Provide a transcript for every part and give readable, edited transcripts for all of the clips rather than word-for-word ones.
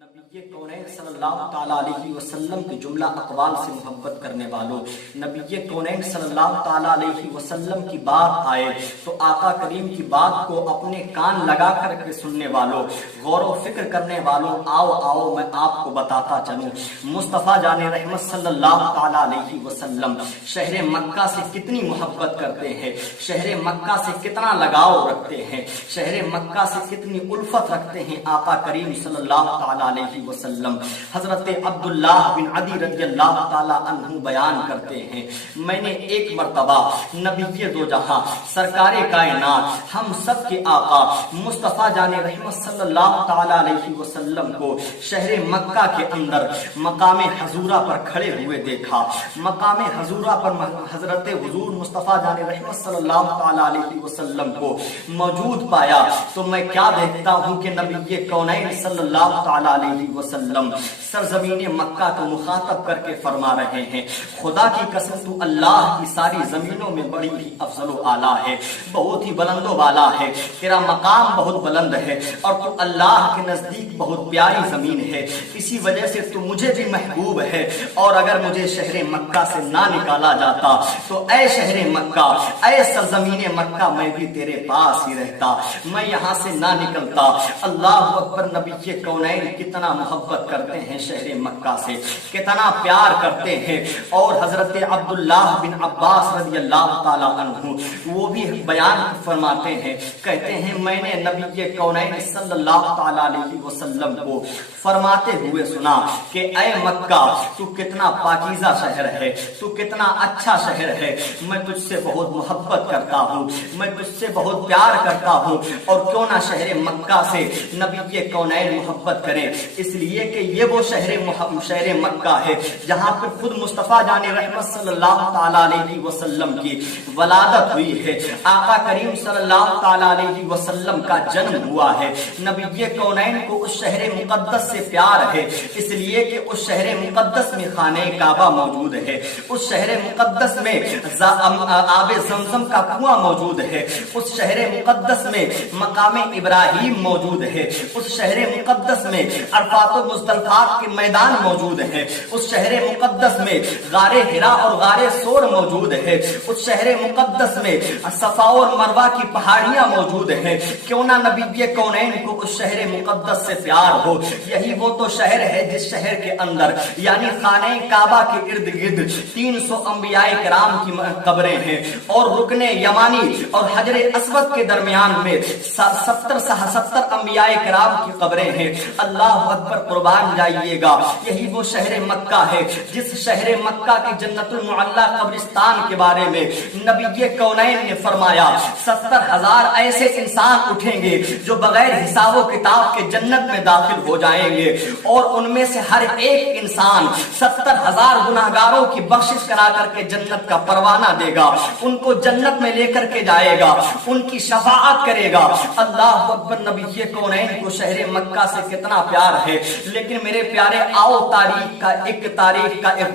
نبی کونین صلی اللہ تعالیٰ علیہ وسلم کے جملہ اقوال سے محبت کرنے والوں، نبی کونین صلی اللہ تعالیٰ علیہ وسلم کی بات آئے تو آقا کریم کی بات کو اپنے کان لگا کر کے سننے والوں، غور و فکر کرنے والوں، آؤ میں آپ کو بتاتا چلوں مصطفیٰ جان رحمت صلی اللہ تعالیٰ علیہ وسلم شہر مکہ سے کتنی محبت کرتے ہیں، شہر مکہ سے کتنا لگاؤ رکھتے ہیں، شہر مکہ سے کتنی الفت رکھتے ہیں آقا کریم صلی اللہ تعالیٰ علیہ وسلم۔ حضرت عبداللہ بن عدی رضی اللہ تعالیٰ عنہ بیان کرتے ہیں، میں نے ایک مرتبہ نبی دو جہاں سرکار کائنات ہم سب کے آقا مصطفیٰ جان رحمت صلی اللہ تعالیٰ علیہ وسلم کو شہر مکہ کے اندر مقام حضورہ پر کھڑے ہوئے دیکھا۔ مقام حضورہ پر حضرت حضور مصطفیٰ جان رحمت صلی اللہ تعالیٰ علیہ وسلم کو موجود پایا تو میں کیا دیکھتا ہوں کہ نبی کونین صلی اللہ تعالیٰ علیہ وسلم سرزمین مکہ کو مخاطب کر کے فرما رہے ہیں، خدا کی قسم تو اللہ کی ساری زمینوں میں بڑی ہی افضل و اعلیٰ ہے، بہت ہی بلند و بالا ہے، تیرا مقام بہت بلند ہے اور تو اللہ کے نزدیک بہت پیاری زمین ہے، اسی وجہ سے تو مجھے بھی محبوب ہے، اور اگر مجھے شہر مکہ سے نہ نکالا جاتا تو اے شہر مکہ، اے سرزمین مکہ، میں بھی تیرے پاس ہی رہتا، میں یہاں سے نہ نکلتا۔ اللہ اکبر، نبی کونین کتنا محبت کرتے ہیں شہر مکہ سے، کتنا پیار کرتے ہیں۔ اور حضرت عبداللہ بن عباس رضی اللہ تعالیٰ عنہ وہ بھی بیان فرماتے ہیں، کہتے ہیں میں نے نبی کونین صلی اللہ تعالیٰ علیہ وسلم کو فرماتے ہوئے سنا کہ اے مکہ، تو کتنا پاکیزہ شہر ہے، تو کتنا اچھا شہر ہے، میں تجھ سے بہت محبت کرتا ہوں، میں تجھ سے بہت پیار کرتا ہوں، اور کیوں نہ شہر مکہ سے نبی کونین محبت کریں، اس لیے کہ یہ وہ شہر مکہ ہے جہاں پر خود مصطفیٰ جان رحمت صلی اللہ تعالیٰ علیہ وسلم کی ولادت ہوئی ہے، آقا کریم صلی اللہ تعالیٰ علیہ وسلم کا جنم ہوا ہے۔ نبی کونین کو اس شہر مقدس سے پیار ہے، اس لیے کہ اس شہر مقدس میں خانہ کعبہ موجود ہے، اس شہر مقدس میں آب زمزم کا کنواں موجود ہے، اس شہر مقدس میں مقام ابراہیم موجود ہے، اس شہر مقدس میں عرفات و مزدلفات کے میدان موجود ہیں، اس شہر مقدس میں غار حرا اور غار سور موجود ہے، اس شہر مقدس میں صفا اور مروہ کی پہاڑیاں موجود ہیں۔ کیوں نہ نبی کونین کو اس شہر مقدس سے پیار ہو، یہی وہ تو شہر ہے جس شہر کے اندر یعنی خانہ کعبہ کے ارد گرد 300 انبیاء کرام کی قبریں ہیں، اور رکن یمانی اور حجر اسود کے درمیان میں 70 انبیاء کرام کی قبریں ہیں۔ اللہ اکبر، قربان جائیے گا، یہی وہ شہر مکہ ہے جس شہر مکہ کی جنت المعلی قبرستان کے بارے میں نبی کونین نے فرمایا 70,000 ایسے انسان اٹھیں گے جو بغیر حساب و کتاب کے جنت میں داخل ہو جائیں گے، اور ان میں سے ہر ایک انسان 70,000 گناہگاروں کی بخشش کرا کر کے جنت کا پروانہ دے گا، ان کو جنت میں لے کر کے جائے گا، ان کی شفاعت کرے گا۔ اللہ اکبر، نبی کونین کو شہر مکہ سے کتنا پیار ہے۔ لیکن میرے پیارے، آؤ تاریخ کا ایک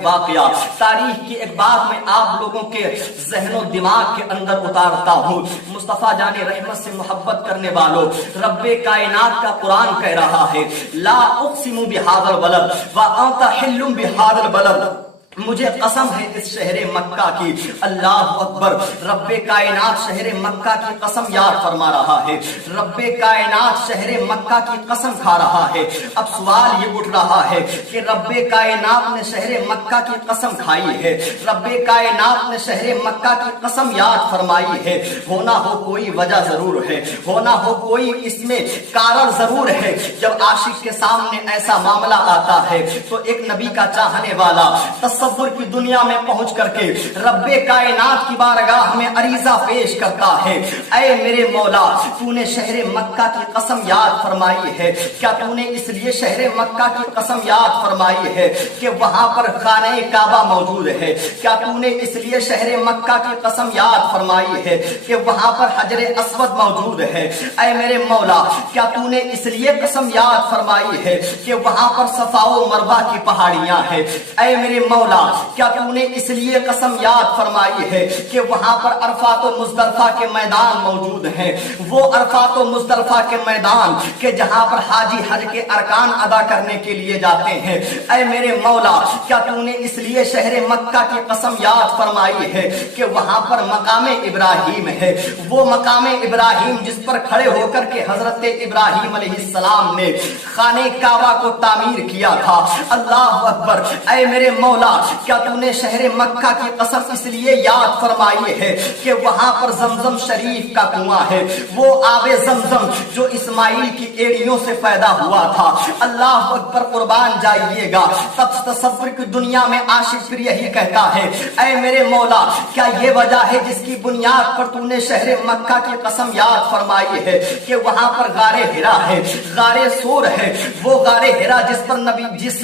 واقعہ، تاریخ کی ایک بات میں آپ لوگوں کے ذہن و دماغ کے اندر اتارتا ہوں۔ مصطفیٰ جان رحمت سے محبت کرنے والوں، رب کائنات کا قرآن کہہ رہا ہے لا اقسم بہذا البلد وانت حل بہذا البلد، مجھے قسم ہے اس شہر مکہ کی۔ اللہ اکبر، رب کائنات شہر مکہ کی قسم یاد فرما رہا ہے، رب کائنات شہر مکہ کی قسم کھا رہا ہے۔ اب سوال یہ اٹھ رہا ہے کہ رب کائنات نے شہر مکہ کی قسم کھائی ہے، رب کائنات نے شہر مکہ کی قسم یاد فرمائی ہے، ہونا ہو کوئی وجہ ضرور ہے، ہونا ہو کوئی اس میں کارن ضرور ہے۔ جب عاشق کے سامنے ایسا معاملہ آتا ہے تو ایک نبی کا چاہنے والا تصور کی دنیا میں پہنچ کر کے رب کائنات کی بارگاہ میں عریضہ پیش کرتا ہے، اے میرے مولا، تو نے شہر مکہ کی قسم یاد فرمائی ہے، کیا تو نے اس لیے شہر مکہ کی قسم یاد فرمائی ہے کہ وہاں پر خانہ کعبہ موجود ہے؟ کیا تو نے اس لیے شہر مکہ کی قسم یاد فرمائی ہے کہ وہاں پر حجر اسود موجود ہے؟ اے میرے مولا، کیا تو نے اس لیے قسم یاد فرمائی ہے کہ وہاں پر صفا و مروہ کی پہاڑیاں ہیں؟ اے میرے مولا، مولا کیا تو نے اس لیے قسم یاد فرمائی ہے کہ وہاں پر عرفات و مزدلفہ کے میدان موجود ہیں، وہ عرفات و مزدلفہ کے میدان کہ جہاں پر حاجی حج کے ارکان ادا کرنے کے لیے جاتے ہیں، اے میرے مولا کیا تو نے اس لیے شہر مکہ کی قسم یاد فرمائی ہے کہ وہاں پر مقام ابراہیم ہے، وہ مقام ابراہیم جس پر کھڑے ہو کر کے حضرت ابراہیم علیہ السلام نے خانہ کعبہ کو تعمیر کیا تھا۔ اللہ اکبر، اے میرے مولا کیا تو نے شہر مکہ کی قسم اس لیے یاد فرمائی ہے کہ وہاں پر زمزم شریف کا کنواں ہے، وہ آب زمزم جو اسماعیل کی ایڑیوں سے پیدا ہوا تھا۔ اللہ اکبر، قربان جائیے گا، تب تصور کی دنیا میں عاشق پھر یہی کہتا ہے اے میرے مولا کیا یہ وجہ ہے جس کی بنیاد پر تو نے شہر مکہ کی قسم یاد فرمائی ہے کہ وہاں پر غار ہرا ہے، غار سور ہے، وہ غار ہرا جس پر نبی، جس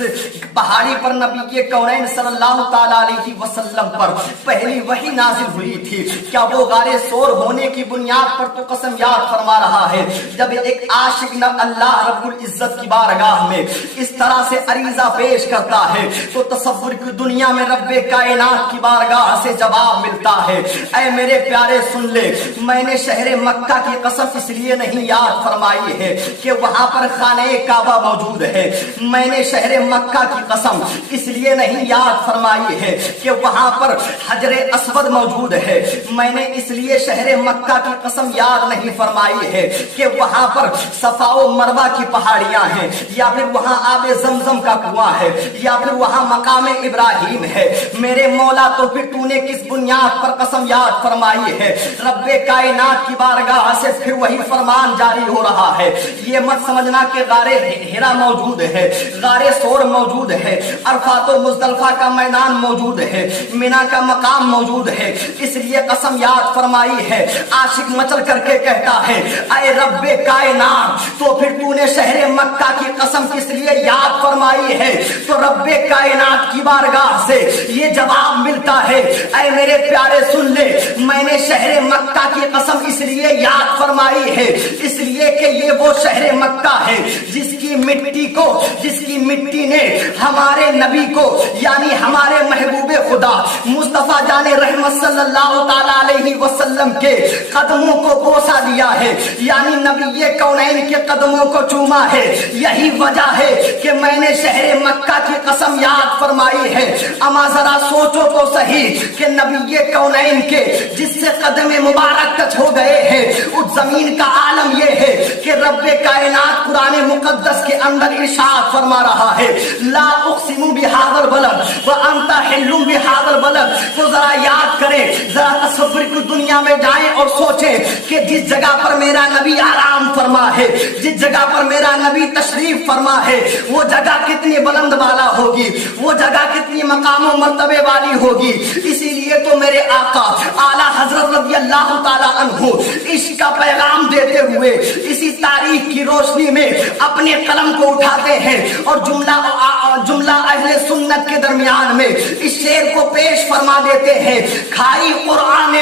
پہاڑی پر نبی کے کونین صلی اللہ تعالی علیہ وسلم پر پہلی وحی نازل ہوئی تھی، کیا وہ غار سور ہونے کی بنیاد پر تو قسم یاد فرما رہا ہے؟ جب ایک عاشق نہ اللہ رب العزت کی بارگاہ میں اس طرح سے عریضہ پیش کرتا ہے تو تصور کی دنیا میں رب کائنات کی بارگاہ سے جواب ملتا ہے۔ اے میرے پیارے سن لے، میں نے شہر مکہ کی قسم اس لیے نہیں یاد فرمائی ہے کہ وہاں پر خانہ کعبہ موجود ہے، میں نے شہر مکہ کی قسم اس لیے نہیں یاد فرمائی ہے کہ وہاں پر حجر اسود موجود ہے، میں نے اس لیے شہر مکہ کی قسم یاد نہیں فرمائی ہے کہ وہاں پر صفا و مروہ کی پہاڑیاں ہیں، یا پھر وہاں آب زمزم کا کنواں ہے، یا پھر وہاں مقام ابراہیم ہے۔ میرے مولا تو پھر تو نے کس بنیاد پر قسم یاد فرمائی ہے؟ رب کائنات کی بارگاہ سے پھر وہی فرمان جاری ہو رہا ہے، یہ مت سمجھنا کہ غار ہرا موجود ہے، غار سور موجود ہے، عرفات و مزدلفہ کا میدان موجود ہے، مینا کا مقام موجود ہے، اس لیے قسم یاد فرمائی ہے۔ عاشق مچل کر کے کہتا ہے اے رب کائنات تو پھر تو نے شہر مکہ کی قسم کس لیے یاد فرمائی ہے؟ تو رب کائنات کی بارگاہ سے یہ جواب ملتا ہے اے میرے پیارے سن لے، میں نے شہر مکہ کی قسم اس لیے یاد فرمائی ہے اس لیے کہ یہ وہ شہر مکہ ہے جس کی مٹی نے ہمارے نبی کو یعنی ہمارے محبوب خدا مصطفیٰ جان رحمت صلی اللہ تعالی علیہ وسلم کے قدموں کو بوسا دیا ہے، یعنی نبی کونین کے قدموں کو چوما ہے۔ یہی وجہ ہے کہ میں نے شہر مکہ کی قسم یاد فرمائی ہے۔ اما ذرا سوچو تو صحیح کہ نبی کونین کے جس سے قدم مبارک ٹچ ہو گئے ہیں اس زمین کا عالم یہ ہے کہ رب کائنات قرآن مقدس کے اندر ارشاد فرما رہا ہے لا اقسم بہذا البلد وانت حل بہذا البلد۔ تو ذرا یاد کریں، ذرا تصور کی دنیا میں جائیں اور سوچیں کہ جس جگہ پر میرا نبی آرام فرما ہے، جس جگہ پر میرا نبی تشریف فرما ہے، وہ جگہ کتنی بلند والا ہوگی، وہ جگہ کتنی مقام و مرتبے والی ہوگی۔ اسی لیے تو میرے آقا اعلیٰ حضرت رضی اللہ تعالی عنہ عشق کا پیغام دیتے ہوئے اسی تاریخ کی روشنی میں اپنے قلم کو اٹھاتے ہیں اور جملہ اہل سنت کے درمیان میں اس شعر کو پیش فرما دیتے ہیں کھائی قرآن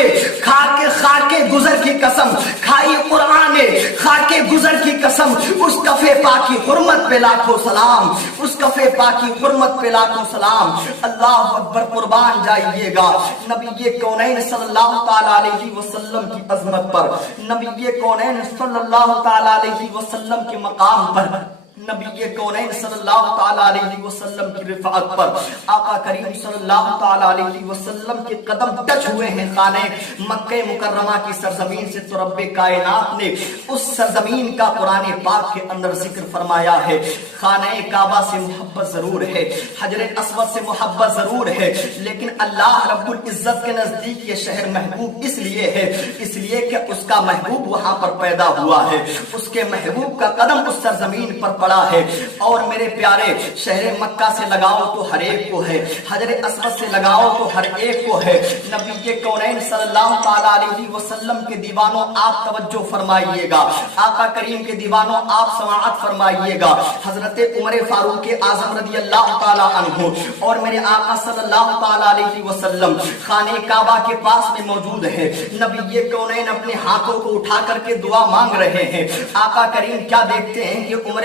خاکے گزر کی قسم، کھائی قرآن خاکے گزر کی قسم، اس کفے پاکی حرمت پہ لاکھوں سلام، اس کفے پاکی حرمت پہ لاکھوں سلام۔ اللہ اکبر، قربان جائیے گا نبی کونین صلی اللہ تعالی علیہ وسلم کی عظمت پر، نبی کونین صلی اللہ تعالی علیہ وسلم کے مقام پر، نبی کونین صلی اللہ تعالی علیہ وسلم کی رفعت پر آقا کریم صلی اللہ تعالی علیہ وسلم کے قدم ٹچ ہوئے ہیں خانہ مکہ مکرمہ کی سرزمین سے، تو رب کائنات نے اس سرزمین کا قرآن پاک کے اندر ذکر فرمایا ہے۔ خانہ کعبہ سے محبت ضرور ہے، حجر اسود سے محبت ضرور ہے، لیکن اللہ رب العزت کے نزدیک یہ شہر محبوب اس لیے ہے، اس لیے کہ اس کا محبوب وہاں پر پیدا ہوا ہے، اس کے محبوب کا قدم اس سرزمین پر پڑا ہے۔ اور میرے پیارے، شہر مکہ سے لگاؤ تو ہر ایک کو ہے، حجر اسود سے لگاؤ تو ہر ایک کو ہے۔ نبی کونین صلی اللہ تعالی علیہ وسلم کے دیوانوں آپ توجہ فرمائیے گا، آقا کریم کے دیوانوں آپ سماعت فرمائیے گا۔ حضرت عمر فاروق اعظم رضی اللہ تعالی عنہ اور میرے آقا صلی اللہ تعالی علیہ وسلم خانہ کعبہ کے پاس میں موجود ہے۔ نبی کونین اپنے ہاتھوں کو اٹھا کر کے دعا مانگ رہے ہیں۔ آقا کریم کیا دیکھتے ہیں کہ عمر